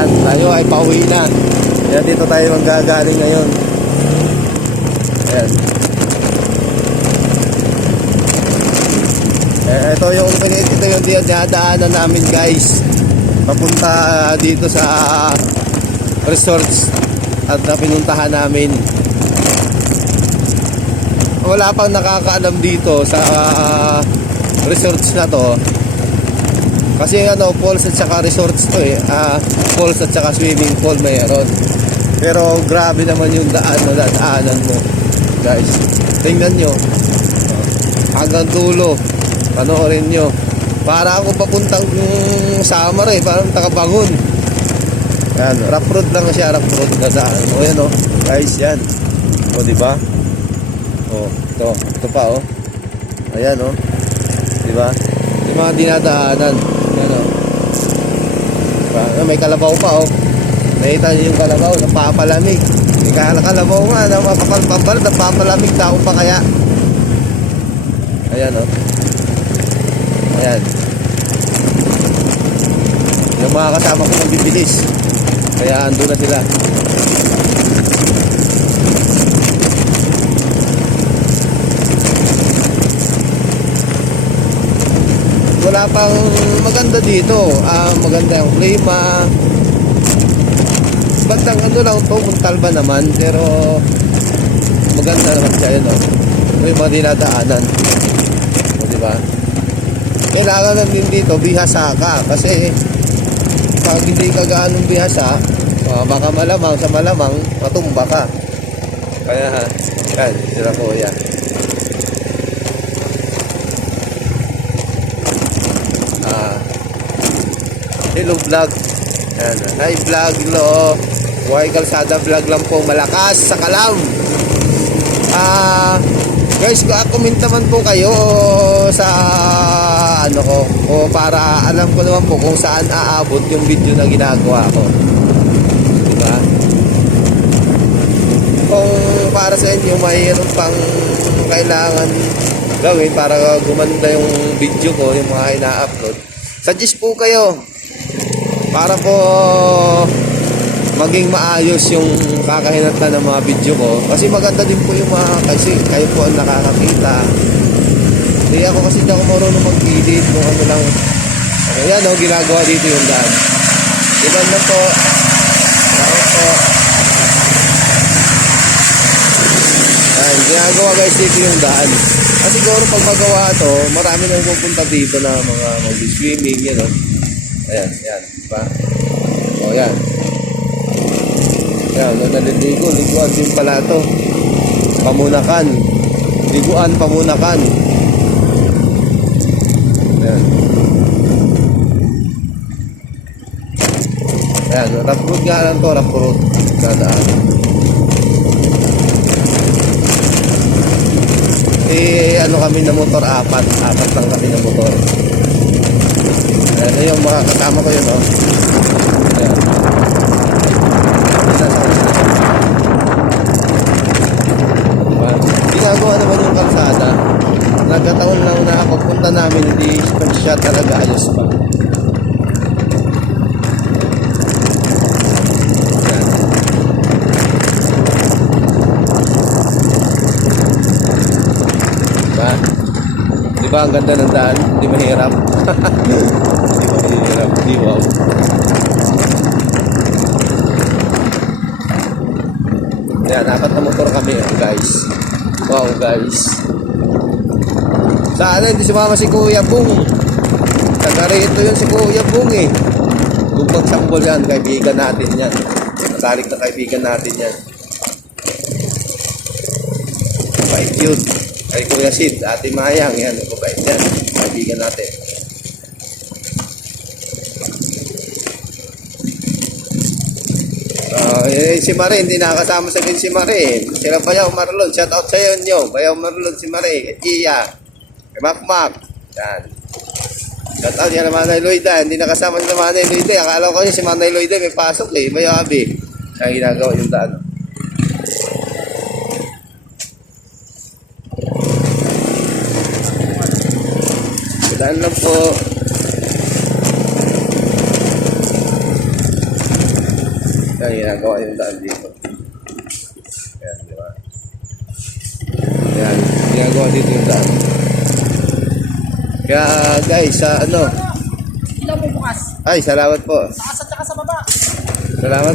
daan. Tayo ay pauwi na. Kaya dito tayo manggagaling ngayon. Ayan. Ito yung dinadaanan namin guys. Papunta dito sa resorts at pinuntahan namin. Wala pang nakakaalam dito sa resorts na to. Kasi falls at saka resorts to eh. Falls at saka swimming pool mayroon. Pero grabe naman yung daanan mo. Guys, tingnan nyo. Hanggang dulo. Panoorin nyo. Para ako papuntang Samar eh. Parang Takabangon. Yan, rough road lang siya. Rough road na daan. O yan o. Guys, yan. O diba? O, ito pa o. Ayan o. Diba? Yung mga dinadaanan. Yan o. Diba? May kalabaw pa o. Nakita nyo yung kalabaw. Napapalamig. Hindi ka kalabaw nga. Napapalamig. Tao pa kaya. Ayan o. Ayan. Yung mga kasama ko magbibilis. Kaya ando na sila. Wala pang maganda dito. Maganda yung klima. Bandang lang ito, Muntalba naman. Pero maganda naman siya yun. May mga dinadaanan. O diba? Kailangan lang din dito bihasa ka. Kasi pag hindi ka gaanong bihasa, baka malamang sa malamang matumba ka. Kaya yan, sila kuya. Hello vlog. Yan, hi vlog, hello. Buhay Kalsada vlog lang po, malakas sa kalam. Guys, comment naman po kayo sa ano ko, o para alam ko naman po kung saan aabot yung video na ginagawa ko. Diba? Kung para sa inyo mayroon pang kailangan gawin para gumanda yung video ko, yung mga ina-upload, suggest po kayo para po maging maayos yung kakahinatnan ng mga video ko. Kasi maganda din po yung mga, kasi kayo po ang nakakakita. Hindi ako kasi hindi ako marunong mag-edit kung ano lang. Ayan o, ginagawa dito yung daan. Iban na po. Ayan po. Ayan, ginagawa guys dito yung daan. Kasi siguro pag magawa to, marami nang pupunta dito na mga mag-swimming, yan o. Ayan, yan. Diba? O, yan. Ayan, naliligo. Liguan din pala ito. Pamunakan. Liguan, pamunakan. Ayan. Ayan, rough road nga lang ito. Rough road. Dadaan. Ano kami na motor? Apat lang kami na motor. Ayan, yung mga kasama ko yun, oh. Ayan. Diba? Ginagawa naman yung kalsada. Nagkataon lang na pagpunta namin, hindi siya talaga ayos pa. Ayan. Diba? Diba ang ganda ng daan? Hindi mahirap. Hindi mahirap. Di wow. Ayan, apat na motor kami guys. Wow guys. Sana hindi sumama si Kuya Bung. Taga rito yun si Kuya Bung eh. Gumpag Sanggol yan, kaibigan natin yan. Natalik na kaibigan natin yan. Mabait yun. Kay Kuya Sid, Ate Mayang, yan, mabait yan. Kaibigan natin. Si Marie, hindi nakasama sa akin si Marie. Sila Bayaw Marlon, shout out sa inyo. Bayaw Marlon si Marie, Iya, Makmak. Yan. Shout out yan naman Manay Loida. Hindi nakasama si Manay Loida. Akala ko si Manay Loida may pasok eh. Bayaw Abi. Kaya ginagawa yung daan. Daan lang po. lang ginagawa yung daan dito. Ayan, di ba? Ayan, ginagawa dito yung daan. Kaya guys, sa ano? Ilaw po bukas. Ay, salamat po. Taas at saka sa baba. Salamat.